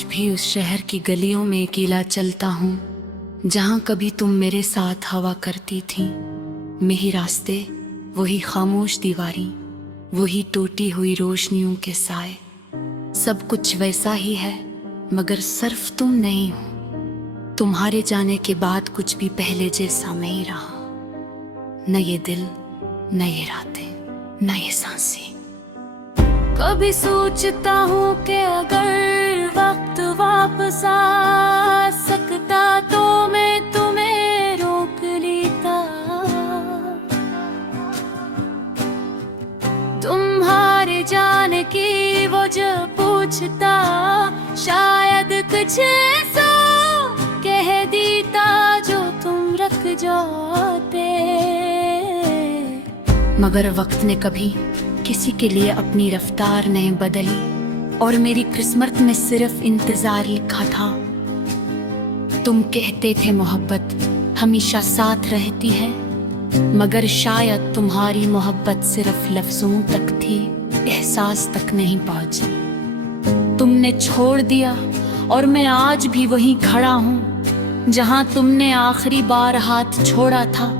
आज भी उस शहर की गलियों में अकेला चलता हूँ जहाँ कभी तुम मेरे साथ हवा करती थी। मेरे रास्ते वही खामोश दीवारी, वही टूटी हुई रोशनियों के साए। सब कुछ वैसा ही है मगर सिर्फ तुम नहीं हो। तुम्हारे जाने के बाद कुछ भी पहले जैसा नहीं रहा। न ये दिल, न ये रातें, न ये सांसें। कभी सोचता हूँ कि अगर वक्त वापस आ सकता तो मैं तुम्हें रोक लेता। तुम्हारे जाने की वजह पूछता, शायद कुछ ऐसा कह देता जो तुम रख जाते। मगर वक्त ने कभी किसी के लिए अपनी रफ्तार नहीं बदली और मेरी किस्मत में सिर्फ इंतजार लिखा था। तुम कहते थे मोहब्बत हमेशा साथ रहती है, मगर शायद तुम्हारी मोहब्बत सिर्फ लफ्जों तक थी, एहसास तक नहीं पहुंची। तुमने छोड़ दिया और मैं आज भी वहीं खड़ा हूँ जहाँ तुमने आखिरी बार हाथ छोड़ा था।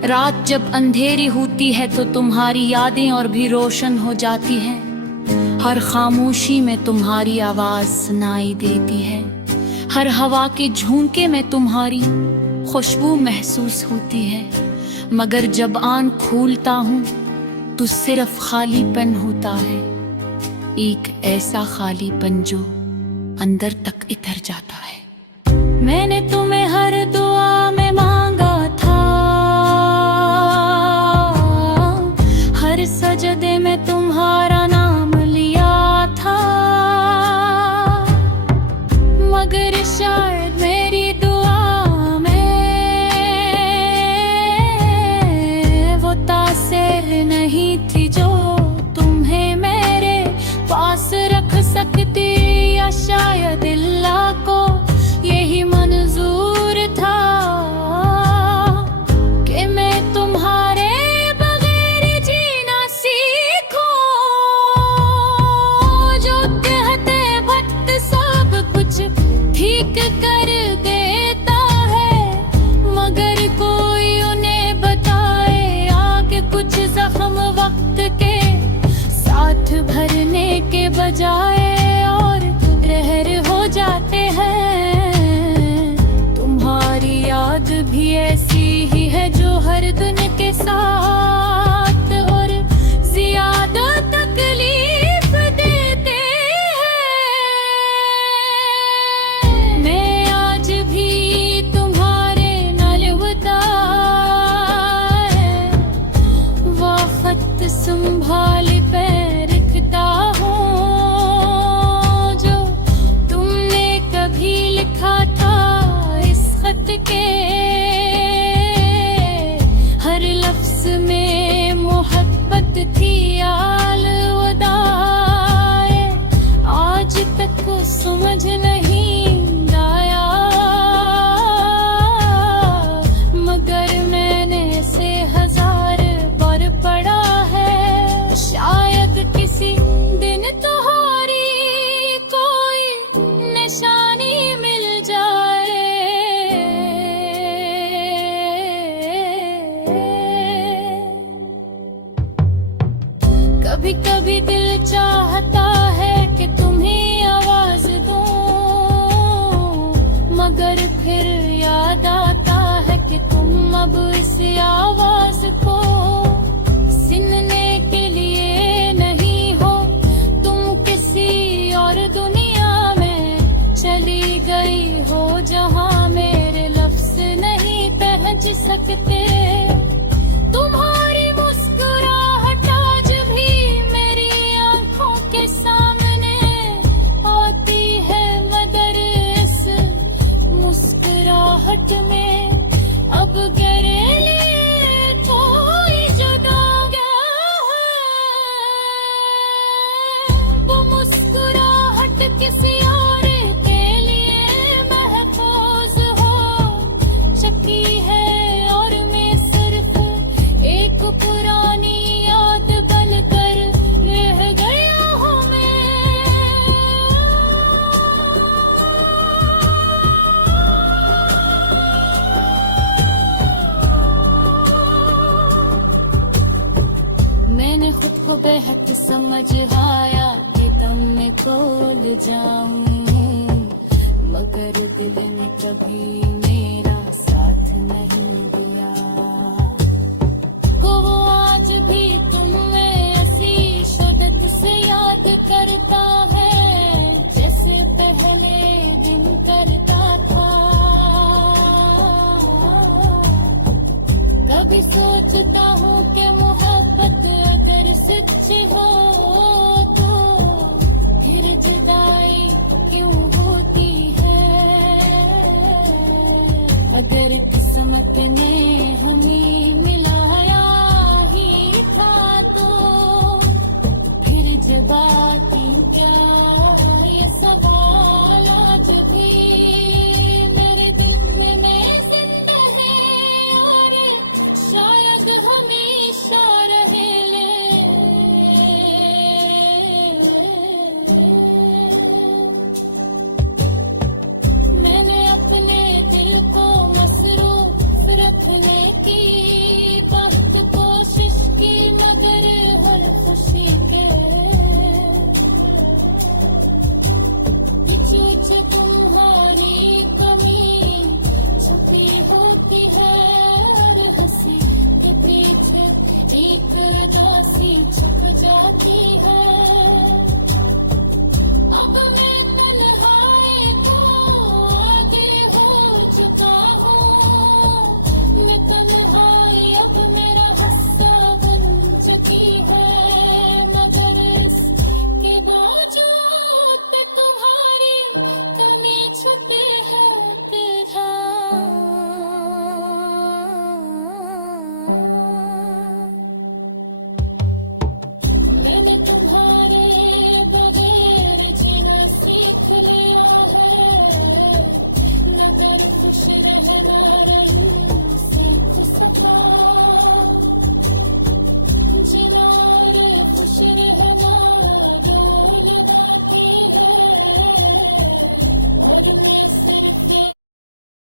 रात जब अंधेरी होती है तो तुम्हारी यादें और भी रोशन हो जाती हैं। हर खामोशी में तुम्हारी आवाज सुनाई देती है, हर हवा के झोंके में तुम्हारी खुशबू महसूस होती है। मगर जब आँख खोलता हूँ तो सिर्फ खालीपन होता है, एक ऐसा खालीपन जो अंदर तक इतर जाता है। मैंने तुम्हें हर दुआ में मांगा था, हर सजदे में तुम्हारा नाम लिया था। मगर शायद मेरी दुआ में वो तासीर नहीं थी जो तुम्हें मेरे पास रख सकती, या शायद अल्लाह को यही मंजूर था कि मैं तुम्हारे ठीक कर देता है। मगर कोई उन्हें बताए आगे कुछ जख्म वक्त के साथ भरने के बजाय और रहर हो जाते हैं। तुम्हारी याद भी ऐसी ही है जो हर दिन के साथ और ज्यादा तकलीफ देते हैं। मैं आज भी तुम्हारे नलवता है, वक्त संभाल पे रखता हूँ जो तुमने कभी लिखा था इस खत के। हर लफ्ज में मोहब्बत थी अलविदा, आज तक समझ नहीं आया। मगर मैंने से हजार बार पढ़ा है, शायद किसी दिन तुम्हारी कोई निशानी मिल जाए। कभी कभी दिल चाहता है कि तुम्हें आवाज दूं, मगर फिर याद आता है कि तुम अब इस आवाज को सुनने के लिए नहीं हो। तुम किसी और दुनिया में चली गई हो जहां मेरे लफ्ज नहीं पहुंच सकते। तुम्हारी मुस्कुराहट आज भी मेरी आंखों के सामने आती है, मगर इस मुस्कुराहट में अब गले कोई जुदा गया है। वो मुस्कुराहट किसी और के लिए महफूज हो चुकी है और मैं सिर्फ एक पुरानी याद बनकर रह गया हूँ मैं। समझ आया कि दम में खोल जाऊं, मगर दिल ने कभी मेरा साथ नहीं दिया। वो आज भी तुम्हें ऐसी शिद्दत से याद करता है जैसे पहले दिन करता था। कभी सोचता हूँ कि मोहब्बत अगर सच्ची हो तो फिर जुदाई क्यों होती है। अगर किस्मत ने हमें